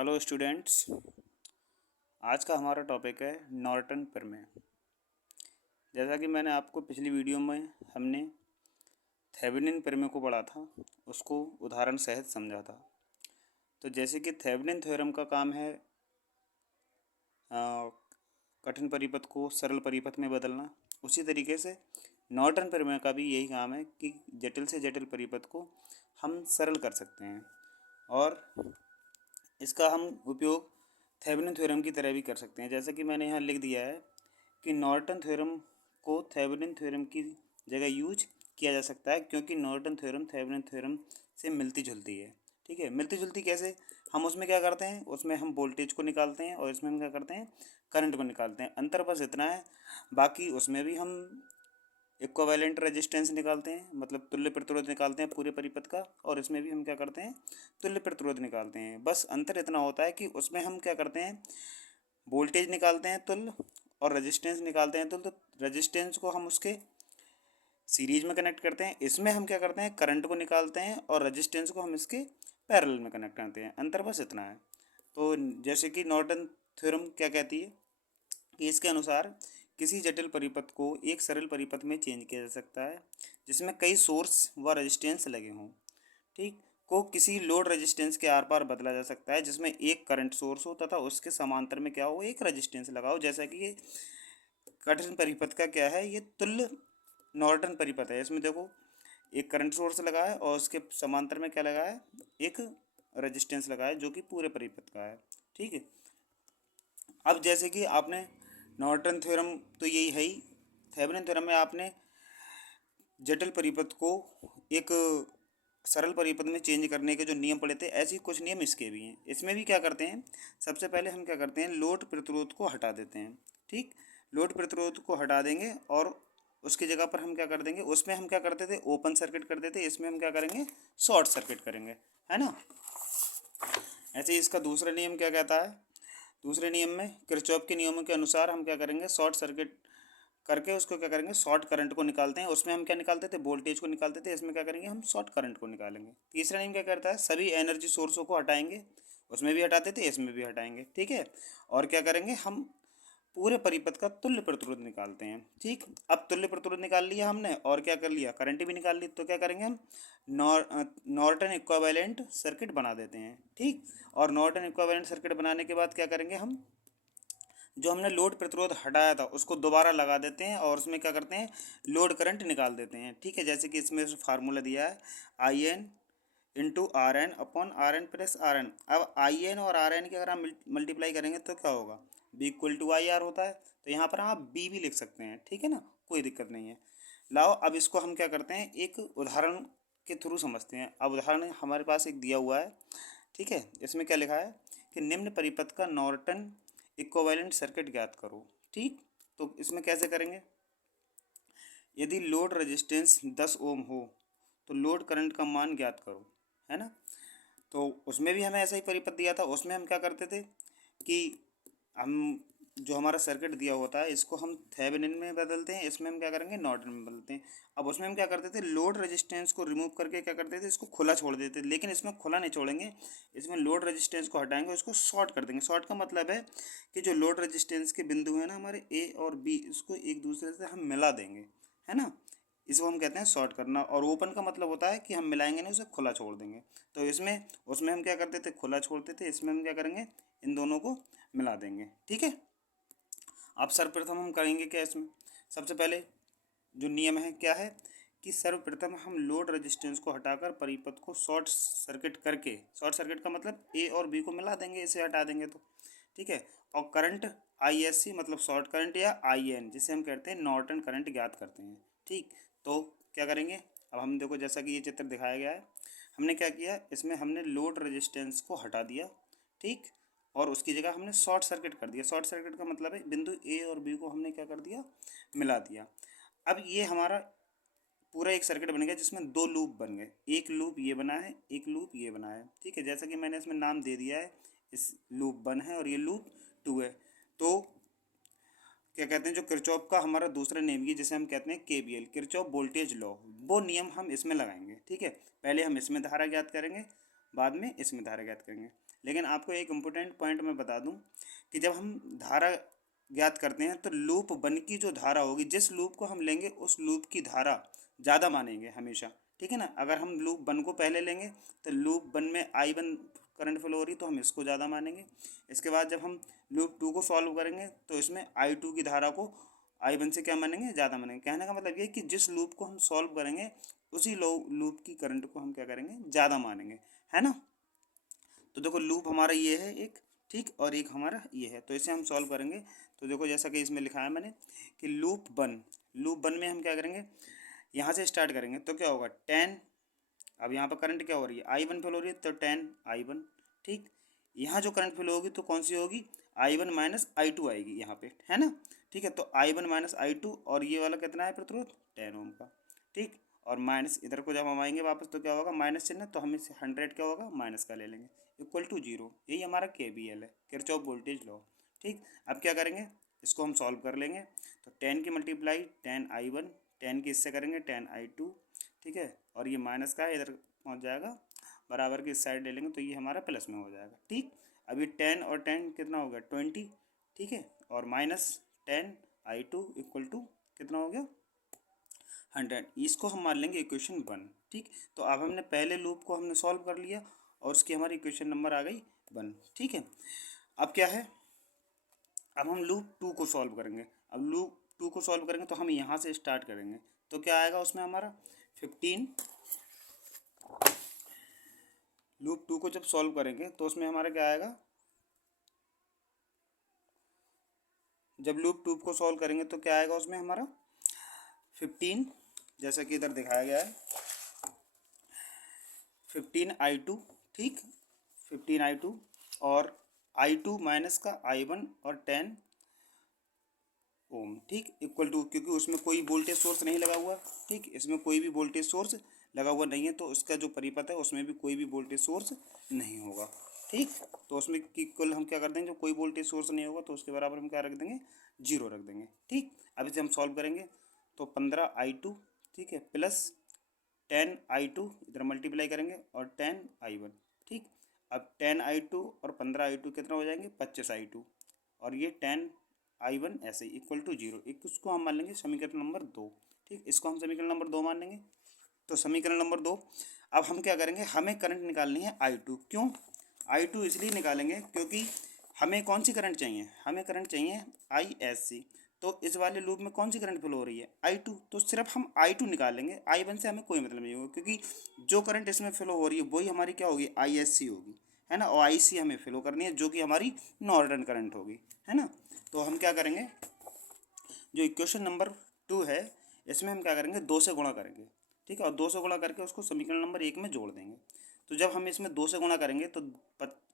Hello students. आज का हमारा टॉपिक है नॉर्टन प्रमेय। जैसा कि मैंने आपको पिछली वीडियो में हमने थेवेनिन प्रमेय को पढ़ा था, उसको उदाहरण सहित समझा था। तो जैसे कि थेवेनिन थ्योरम का काम है कठिन परिपथ को सरल परिपथ में बदलना, उसी तरीके से नॉर्टन प्रमेय का भी यही काम है कि जटिल से जटिल परिपथ को हम सरल कर सकते हैं और इसका हम उपयोग थेवेनिन थ्योरम की तरह भी कर सकते हैं। जैसा कि मैंने यहाँ लिख दिया है कि नॉर्टन थ्योरम को थेवेनिन थ्योरम की जगह यूज किया जा सकता है, क्योंकि नॉर्टन थ्योरम थेवेनिन थ्योरम से मिलती जुलती है। ठीक है, मिलती जुलती कैसे? हम उसमें क्या करते हैं, उसमें हम वोल्टेज को निकालते हैं और इसमें हम क्या करते हैं, करंट को निकालते हैं। अंतर बस इतना है, बाकी उसमें भी हम इक्विवेलेंट रेजिस्टेंस निकालते हैं, मतलब तुल्य प्रतिरोध निकालते हैं पूरे परिपथ का, और इसमें भी हम क्या करते हैं, तुल्य प्रतिरोध निकालते हैं। बस अंतर इतना होता है कि उसमें हम क्या करते हैं, वोल्टेज निकालते हैं तुल्य और रेजिस्टेंस निकालते हैं तुल्य। तो रेजिस्टेंस को हम उसके सीरीज में कनेक्ट करते हैं, इसमें हम क्या करते हैं, करंट को निकालते हैं और रेजिस्टेंस को हम इसके पैरेलल में कनेक्ट करते हैं। अंतर बस इतना है। तो जैसे कि नॉर्टन थ्योरम क्या कहती है कि इसके अनुसार किसी जटिल परिपथ को एक सरल परिपथ में चेंज किया जा सकता है जिसमें कई सोर्स व रेजिस्टेंस लगे हों। ठीक, को किसी लोड रेजिस्टेंस के आर पार बदला जा सकता है जिसमें एक करंट सोर्स हो तथा उसके समांतर में क्या हो, एक रेजिस्टेंस लगा हो। जैसा कि ये कठिन परिपथ का क्या है, ये तुल्य नॉर्टन परिपथ है। इसमें देखो एक करंट सोर्स लगा है और उसके समांतर में क्या लगा है, एक रेजिस्टेंस लगा है जो कि पूरे परिपथ का है। ठीक है, अब जैसे कि आपने नॉर्टन थ्योरम तो यही है ही, थेवेनिन थ्योरम में आपने जटिल परिपथ को एक सरल परिपथ में चेंज करने के जो नियम पढ़े थे, ऐसे ही कुछ नियम इसके भी हैं। इसमें भी क्या करते हैं, सबसे पहले हम क्या करते हैं, लोड प्रतिरोध को हटा देते हैं। ठीक, लोड प्रतिरोध को हटा देंगे और उसकी जगह पर हम क्या कर देंगे, उसमें हम क्या करते थे, ओपन सर्किट कर देते, इसमें हम क्या करेंगे, शॉर्ट सर्किट करेंगे, है ना। ऐसे ही इसका दूसरा नियम क्या कहता है, दूसरे नियम में किरचॉफ के नियमों के अनुसार हम क्या करेंगे, शॉर्ट सर्किट करके उसको क्या करेंगे, शॉर्ट करंट को निकालते हैं। उसमें हम क्या निकालते थे, वोल्टेज को निकालते थे, इसमें क्या करेंगे, हम शॉर्ट करंट को निकालेंगे। तीसरा नियम क्या करता है, सभी एनर्जी सोर्सों को हटाएंगे, उसमें भी हटाते थे, इसमें भी हटाएंगे। ठीक है, और क्या करेंगे, हम पूरे परिपथ का तुल्य प्रतिरोध निकालते हैं। ठीक, अब तुल्य प्रतिरोध निकाल लिया हमने और क्या कर लिया, करंट भी निकाल ली, तो क्या करेंगे हम, नॉर्टन इक्विवेलेंट सर्किट बना देते हैं। ठीक, और नॉर्टन इक्विवेलेंट सर्किट बनाने के बाद क्या करेंगे, हम जो हमने लोड प्रतिरोध हटाया था उसको दोबारा लगा देते हैं और उसमें क्या करते हैं, लोड करंट निकाल देते हैं। ठीक है, जैसे कि इसमें फार्मूला दिया है, I N into R N upon R N plus R N. अब आई एन और आर एन की अगर हम मल्टीप्लाई करेंगे तो क्या होगा, B equal to I R होता है, तो यहाँ पर आप बी भी लिख सकते हैं। ठीक है ना, कोई दिक्कत नहीं है। लाओ अब इसको हम क्या करते हैं, एक उदाहरण के थ्रू समझते हैं। अब उदाहरण हमारे पास एक दिया हुआ है। ठीक है, इसमें क्या लिखा है कि निम्न परिपथ का नॉर्टन इक्विवेलेंट सर्किट ज्ञात करो। ठीक, तो इसमें कैसे करेंगे, यदि लोड रेजिस्टेंस 10 ओम हो तो लोड करंट का मान ज्ञात करो, है ना। तो उसमें भी हमें ऐसा ही परिपथ दिया था। उसमें हम क्या करते थे कि हम जो हमारा सर्किट दिया होता है इसको हम थेवेनिन में बदलते हैं, इसमें हम क्या करेंगे, नॉर्टन में बदलते हैं। अब उसमें हम क्या करते थे, लोड रेजिस्टेंस को रिमूव करके क्या करते थे, इसको खुला छोड़ देते थे। लेकिन इसमें खुला नहीं छोड़ेंगे, इसमें लोड रेजिस्टेंस को हटाएंगे, इसको शॉर्ट कर देंगे। शॉर्ट का मतलब है कि जो लोड रेजिस्टेंस के बिंदु हैं ना हमारे ए और बी, इसको एक दूसरे से हम मिला देंगे, है ना। इसको हम कहते हैं शॉर्ट करना। और ओपन का मतलब होता है कि हम मिलाएंगे नहीं, उसे खुला छोड़ देंगे। तो इसमें उसमें हम क्या करते थे, खुला छोड़ते थे, इसमें हम क्या करेंगे, इन दोनों को मिला देंगे। ठीक है, अब सर्वप्रथम हम करेंगे क्या, इसमें सबसे पहले जो नियम है क्या है कि सर्वप्रथम हम लोड रेजिस्टेंस को हटाकर परिपथ को शॉर्ट सर्किट करके, शॉर्ट सर्किट का मतलब ए और बी को मिला देंगे, इसे हटा देंगे तो। ठीक है, और करंट आई एस सी मतलब शॉर्ट करंट या आई एन जिसे हम कहते हैं नॉर्टन करंट ज्ञात करते हैं। ठीक, तो क्या करेंगे, अब हम देखो जैसा कि ये चित्र दिखाया गया है, हमने क्या किया, इसमें हमने लोड रेजिस्टेंस को हटा दिया। ठीक, और उसकी जगह हमने शॉर्ट सर्किट कर दिया। शॉर्ट सर्किट का मतलब है बिंदु ए और बी को हमने क्या कर दिया, मिला दिया। अब ये हमारा पूरा एक सर्किट बन गया जिसमें दो लूप बन गए, एक लूप ये बना है, एक लूप ये बना है। ठीक है, जैसा कि मैंने इसमें नाम दे दिया है, इस लूप 1 है और ये लूप 2 है। तो क्या कहते हैं, जो किरचॉफ का हमारा दूसरा नियम है जिसे हम कहते हैं केबीएल, किरचॉफ वोल्टेज लॉ, वो नियम हम इसमें लगाएंगे। ठीक है, पहले हम इसमें धारा ज्ञात करेंगे, बाद में इसमें धारा ज्ञात करेंगे। लेकिन आपको एक इम्पोर्टेंट पॉइंट मैं बता दूं कि जब हम धारा ज्ञात करते हैं तो लूप वन की जो धारा होगी, जिस लूप को हम लेंगे उस लूप की धारा ज़्यादा मानेंगे हमेशा, ठीक है ना। अगर हम लूप वन को पहले लेंगे तो लूप वन में I1 करंट फ्लो हो रही तो हम इसको ज़्यादा मानेंगे। इसके बाद जब हम लूप टू को सॉल्व करेंगे तो इसमें I2 की धारा को I1 से क्या मानेंगे, ज़्यादा मानेंगे। कहने का मतलब ये कि जिस लूप को हम सॉल्व करेंगे उसी लूप की करंट को हम क्या करेंगे, ज़्यादा मानेंगे, है ना। तो देखो लूप हमारा ये है एक, ठीक, और एक हमारा ये है, तो इसे हम सॉल्व करेंगे। तो देखो जैसा कि इसमें लिखा है मैंने कि लूप वन में हम क्या करेंगे, यहाँ से स्टार्ट करेंगे तो क्या होगा 10। अब यहाँ पर करंट क्या हो रही है, I1 फ्लो हो रही है तो 10 I1, ठीक। यहाँ जो करंट फ्लो होगी तो कौन सी होगी, I1 माइनस I2 आएगी यहाँ पे, है ना। ठीक है, तो I1 माइनस I2 और ये वाला कितना है प्रतिरोध 10 ओम का, ठीक। और माइनस इधर को जब हम आएंगे वापस तो क्या होगा माइनस चिन्ह, तो हम इसे 100 क्या होगा माइनस का ले लेंगे, इक्वल टू 0। यही हमारा KVL है, किरचॉफ वोल्टेज लॉ, ठीक। अब क्या करेंगे, इसको हम सॉल्व कर लेंगे। तो 10 की मल्टीप्लाई 10I1, 10 की इससे करेंगे 10I2, ठीक है। और ये माइनस का है इधर पहुंच जाएगा, बराबर की इस साइड ले लेंगे तो ये हमारा प्लस में हो जाएगा, ठीक। अभी 10 और 10 कितना हो गया 20, ठीक है। और माइनस 10I2 इक्वल टू कितना हो गया 100। इसको हम मान लेंगे इक्वेशन 1, ठीक। तो अब हमने पहले लूप को हमने सॉल्व कर लिया और उसकी हमारी इक्वेशन नंबर आ गई 1, ठीक है। अब क्या है, अब हम लूप टू को सॉल्व करेंगे। अब लूप टू को सॉल्व करेंगे तो हम यहाँ से स्टार्ट करेंगे, तो क्या आएगा उसमें हमारा 15। लूप टू को जब सॉल्व करेंगे तो उसमें हमारा क्या आएगा, जब लूप टू को सॉल्व करेंगे तो क्या आएगा उसमें हमारा 15, जैसा कि इधर दिखाया गया है 15I2, ठीक। 15I2 और I2 माइनस का I1 और 10 ओम, ठीक, इक्वल टू, क्योंकि उसमें कोई वोल्टेज सोर्स नहीं लगा हुआ, ठीक। इसमें कोई भी वोल्टेज सोर्स लगा हुआ नहीं है तो उसका जो परिपथ है उसमें भी कोई भी वोल्टेज सोर्स नहीं होगा, ठीक। तो उसमें की कुल हम क्या कर देंगे, जो कोई वोल्टेज सोर्स नहीं होगा तो उसके बराबर हम क्या रख देंगे 0 रख देंगे, ठीक। अब इसे हम सॉल्व करेंगे तो 15I2, ठीक है, प्लस 10I2 इधर मल्टीप्लाई करेंगे और 10I1, ठीक। अब 10I2 और 15I2 कितना हो जाएंगे 25I2 और ये 10I1 ऐसे ही इक्वल टू 0। इसको हम मान लेंगे समीकरण नंबर 2, ठीक। इसको हम समीकरण नंबर 2 मान लेंगे। तो समीकरण नंबर 2, अब हम क्या करेंगे, हमें करंट निकालनी है I2। क्यों I2 इसलिए निकालेंगे क्योंकि हमें कौन सी करंट चाहिए, हमें करंट चाहिए ISC। तो इस वाले लूप में कौन सी करंट फ्लो हो रही है I2, तो सिर्फ हम I2 निकालेंगे, I1 से हमें कोई मतलब नहीं होगा, क्योंकि जो करंट इसमें फ्लो हो रही है वही हमारी क्या होगी ISC होगी, है ना। और IC हमें फ्लो करनी है जो कि हमारी नॉर्टन करंट होगी, है ना। तो हम क्या करेंगे, जो इक्वेशन नंबर 2 है इसमें हम क्या करेंगे 2 से गुणा करेंगे, ठीक है। और 2 से गुणा करके उसको समीकरण नंबर 1 में जोड़ देंगे। तो जब हम इसमें 2 से गुणा करेंगे तो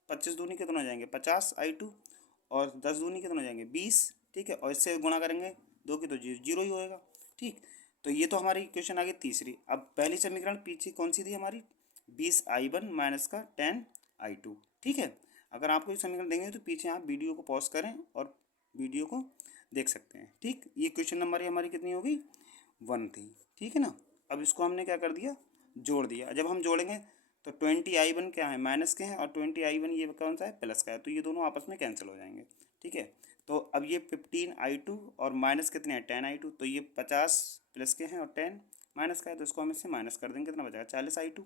25 दूनी कितना हो जाएंगे 50I2 और 10 दूनी कितना हो जाएंगे 20, ठीक है। और इससे गुणा करेंगे 2 की तो 0 ही होएगा, ठीक। तो ये तो हमारी इक्वेशन आ गई तीसरी। अब पहली समीकरण पीछे कौन सी थी हमारी 20I1 माइनस का 10I2, ठीक है। अगर आपको ये समीकरण देंगे तो पीछे आप वीडियो को पॉज करें और वीडियो को देख सकते हैं, ठीक। ये क्वेश्चन नंबर हमारी कितनी हो गई 1 थी, ठीक है ना। अब इसको हमने क्या कर दिया जोड़ दिया। जब हम जोड़ेंगे तो 20I1 क्या है माइनस के हैं और 20I1 ये कौन सा है प्लस का है, तो ये दोनों आपस में कैंसिल हो जाएंगे, ठीक है। तो अब ये 15I2 और माइनस कितने हैं 10I2, तो ये 50 प्लस के हैं और 10 माइनस का है, तो इसको हम इससे माइनस कर देंगे, कितना बचेगा 40I2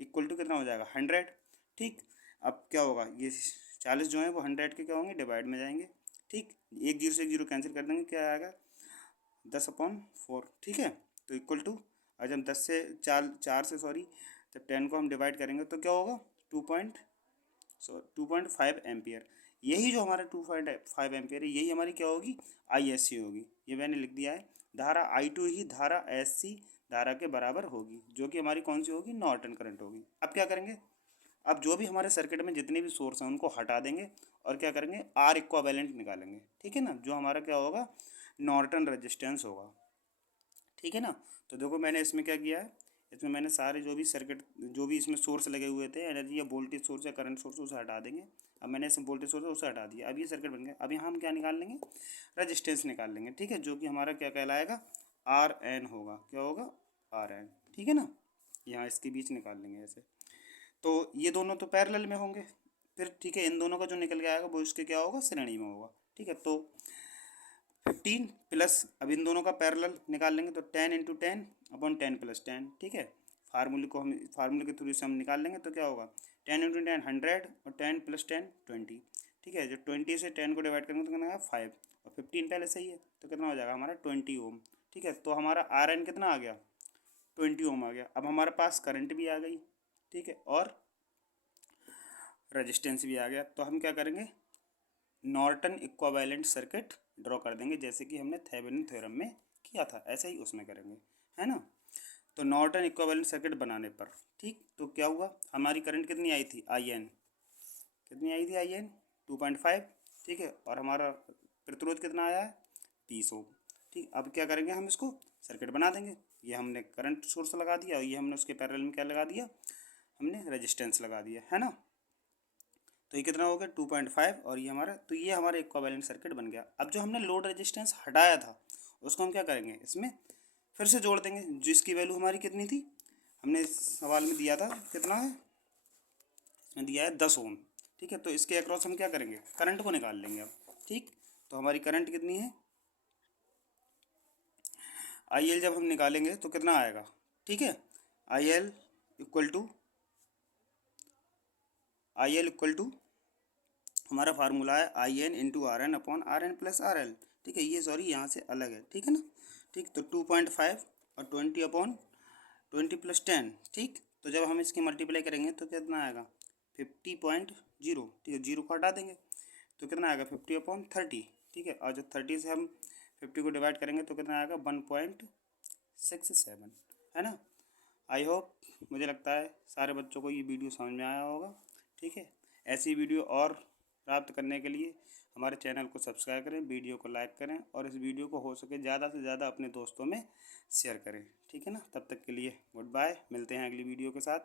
इक्वल टू कितना हो जाएगा 100, ठीक। अब क्या होगा ये 40 जो है वो 100 के क्या होंगे डिवाइड में जाएंगे, ठीक। एक जीरो से एक जीरो कैंसिल कर देंगे, क्या आएगा 10/4, ठीक है। तो इक्वल टू, आज हम 10 से चार से सॉरी जब 10 को हम डिवाइड करेंगे तो क्या होगा 2.5 एम्पियर। यही जो हमारा 2.5 एम्पियर है यही हमारी क्या होगी ISC होगी। ये मैंने लिख दिया है, धारा I2 ही धारा SC धारा के बराबर होगी, जो कि हमारी कौन सी होगी नॉर्टन करंट होगी। अब क्या करेंगे, अब जो भी हमारे सर्किट में जितने भी सोर्स हैं उनको हटा देंगे और क्या करेंगे R इक्विवेलेंट निकालेंगे, ठीक है ना, जो हमारा क्या होगा नॉर्टन रेजिस्टेंस होगा, ठीक है ना। तो देखो मैंने इसमें क्या किया है, इसमें मैंने सारे जो भी सर्किट जो भी इसमें सोर्स लगे हुए थे एनर्जी या वोल्टेज सोर्स या करंट सोर्स उसे हटा देंगे। अब मैंने इसमें वोल्टेज सोर्स है उसे हटा दिया, अब ये सर्किट बन गया। अब यहाँ हम क्या निकाल लेंगे रजिस्टेंस निकाल लेंगे, ठीक है, जो कि हमारा क्या कहलाएगा RN होगा, क्या होगा RN, ठीक है ना। यहाँ इसके बीच निकाल लेंगे ऐसे। तो ये दोनों तो पैरेलल में होंगे फिर, ठीक है। इन दोनों का जो निकल के आएगा वो इसके क्या होगा, श्रेणी में होगा, ठीक है। तो 15 प्लस, अब इन दोनों का पैरेलल निकाल लेंगे तो 10 इंटू 10 अपॉन 10 प्लस 10, ठीक है। फार्मूले के थ्रू से हम निकाल लेंगे तो क्या होगा, 10 इंटू 10 100 और 10 प्लस 10 20, ठीक है। जो 20 से 10 को डिवाइड करेंगे तो कितना आएगा 5, और 15 पहले से ही है तो कितना हो जाएगा हमारा 20 ओम, ठीक है। तो हमारा आर एन कितना आ गया, 20 ओम आ गया। अब हमारे पास करंट भी आ गई, ठीक है, और रेजिस्टेंस भी आ गया। तो हम क्या करेंगे, नॉर्टन इक्विवेलेंट सर्किट ड्रॉ कर देंगे, जैसे कि हमने थेवेनिन थ्योरम में किया था, ऐसे ही उसमें करेंगे, है ना। तो नॉर्टन इक्विवेलेंट सर्किट बनाने पर, ठीक, तो क्या हुआ, हमारी करंट कितनी आई थी, आई एन कितनी आई थी, आई एन 2.5, ठीक है। और हमारा प्रतिरोध कितना आया है, 30 ओम, ठीक। अब क्या करेंगे, हम इसको सर्किट बना देंगे। ये हमने करंट सोर्स लगा दिया और ये हमने उसके पैरेलल में क्या लगा दिया, हमने रेजिस्टेंस लगा दिया, है ना। तो ये कितना हो गया 2.5, और ये हमारा, तो ये हमारा इक्विवेलेंट सर्किट बन गया। अब जो हमने लोड रेजिस्टेंस हटाया था उसको हम क्या करेंगे, इसमें फिर से जोड़ देंगे, जिसकी वैल्यू हमारी कितनी थी, हमने इस सवाल में दिया था कितना है, इसमें दिया है 10 ओम, ठीक है। तो इसके अक्रॉस हम क्या करेंगे, करंट को निकाल लेंगे अब, ठीक। तो हमारी करंट कितनी है, आई एल जब हम निकालेंगे तो कितना आएगा, ठीक है। आई एल इक्वल टू हमारा फार्मूला है I N into R N upon R N plus R L, ठीक है। ये सॉरी यहाँ से अलग है, ठीक है ना, ठीक। तो 2.5 और 20 अपॉन 20 प्लस 10, ठीक। तो जब हम इसकी मल्टीप्लाई करेंगे तो कितना आएगा 50.0, ठीक है। जीरो को हटा देंगे तो कितना आएगा 50 अपॉन 30, ठीक है। और जब 30 से हम 50 को डिवाइड करेंगे तो कितना आएगा 1.67, है ना। आई होप, मुझे लगता है सारे बच्चों को ये वीडियो समझ में आया होगा, ठीक है। ऐसी वीडियो और प्राप्त करने के लिए हमारे चैनल को सब्सक्राइब करें, वीडियो को लाइक करें और इस वीडियो को हो सके ज़्यादा से ज़्यादा अपने दोस्तों में शेयर करें, ठीक है ना। तब तक के लिए गुड बाय, मिलते हैं अगली वीडियो के साथ।